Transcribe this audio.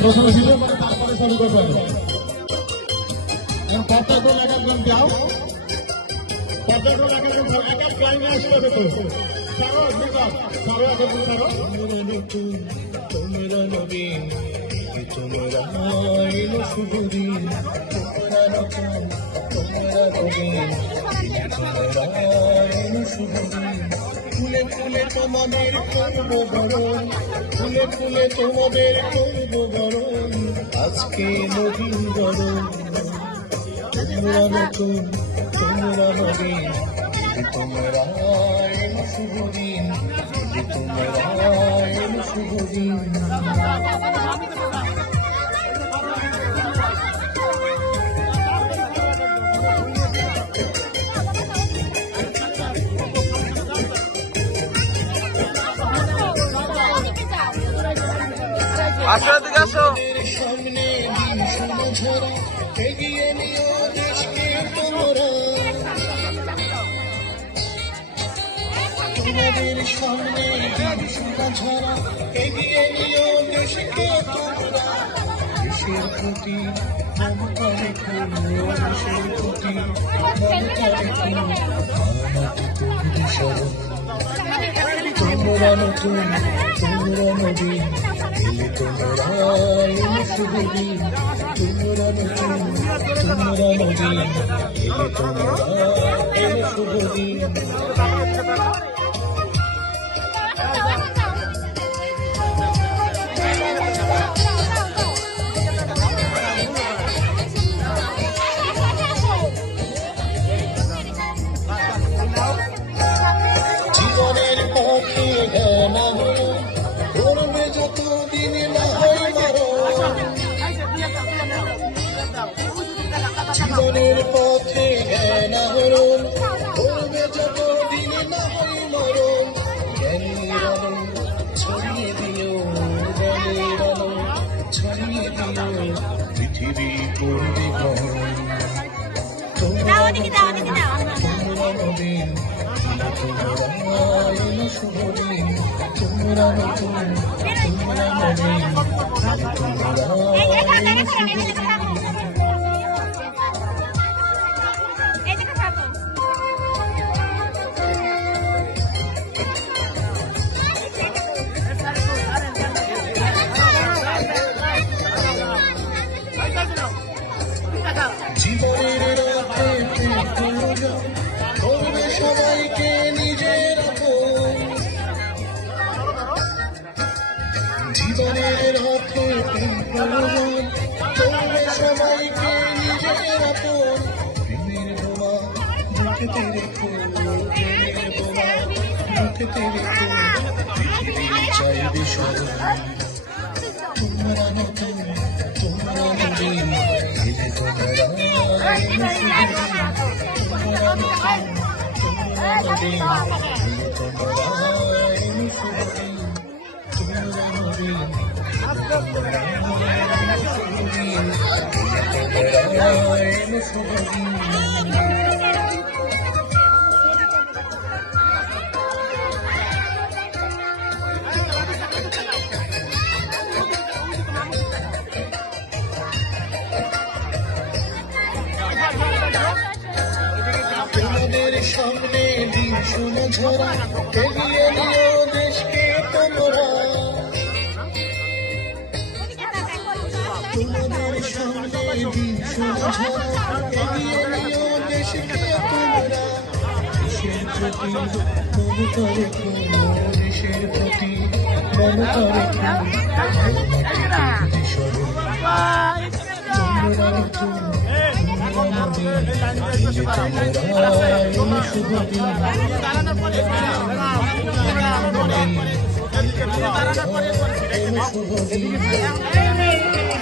প্রথমে ভিডিও করে তারপরে শুরু করতে হবে। পর্দাগুলো এক একজন যাও, পর্দাগুলো এক একজন এক এক লাইনে আসতে হবে। তো সারো সারো এক একজন সারো। তোমরা নবীন তোমরা এলো শুভ দিন, তোমরা নতুন তোমরা নবীন তোমরা এলো শুভ দিন। ফুলে ফুলে তোমাদের করব বরণ, ফুলে ফুলে তোমাদের করব বরণ, আজকে নবীন বরণ। তোমরা নতুন তোমরা নবীন তোমরা এলো শুভ দিন, তোমরা এলো শুভ দিন। আসো দিকে আসো। সামনে দিন সোনা ঝরা, এগিয়ে নিও দেশকে তোমরা। তোমাদের সামনে দিন সোনা ঝরা, এগিয়ে নিও দেশকে তোমরা। দেশের প্রতি মমতা রেখো, দেশের প্রতি মমতা রেখো, আমাকে তৈরি স্মরণ। তোমরা নতুন তোমরা নবীন তোমরা এলো শুভ দিন, তোমরা নতুন তোমরা নবীন তোমরা এলো শুভ দিন। জীবনের পথে গানা হলো, করবে যত দিন না হয় মরণ। জীবনের পথে গানা হলো, করবে যত দিন না হয় মরণ। জ্ঞানের আলো ছড়িয়ে দিও, জ্ঞানের আলো ছড়িয়ে দিও, পৃথিবী করবে গ্রহণ। তোমরা নবীন তোমরা এলো শুভ দিন, তোমরা নতুন তোমরা নবীন তোমরা এলো শুভ দিন। জীবনের রাতে করবে সবাইকে নিজের আপন। জীবনের রাতে করবে সবাইকে নিজের আপন। প্রেমের বোমা বুকেতে রেখো, প্রেমের বোমা বুকেতে রেখো, পৃথিবী চাইবে স্মরণ। তোমরা নতুন তোমরা নবীন তোমরা এলো শুভ দিন, তোমরা নতুন তোমরা নবীন তোমরা এলো শুভ দিন, তোমরা নবীন তোমরা এলো শুভ দিন, তোমরা এলো শুভ দিন। তোমাদের সামনে দিন সোনা ঝরা, এগিয়ে নিও দেশকে তোমরা। তোমাদের সামনে দিন সোনা ঝরা, এগিয়ে নিও দেশকে তোমরা। দেশের প্রতি মমতা রেখো, দেশের প্রতি মমতা রেখো, আমাকে তৈরি স্মরণ। তোমরা নতুন তোমরা নবীন তোমরা এলো শুভ দিন, তোমরা এলো শুভ দিন।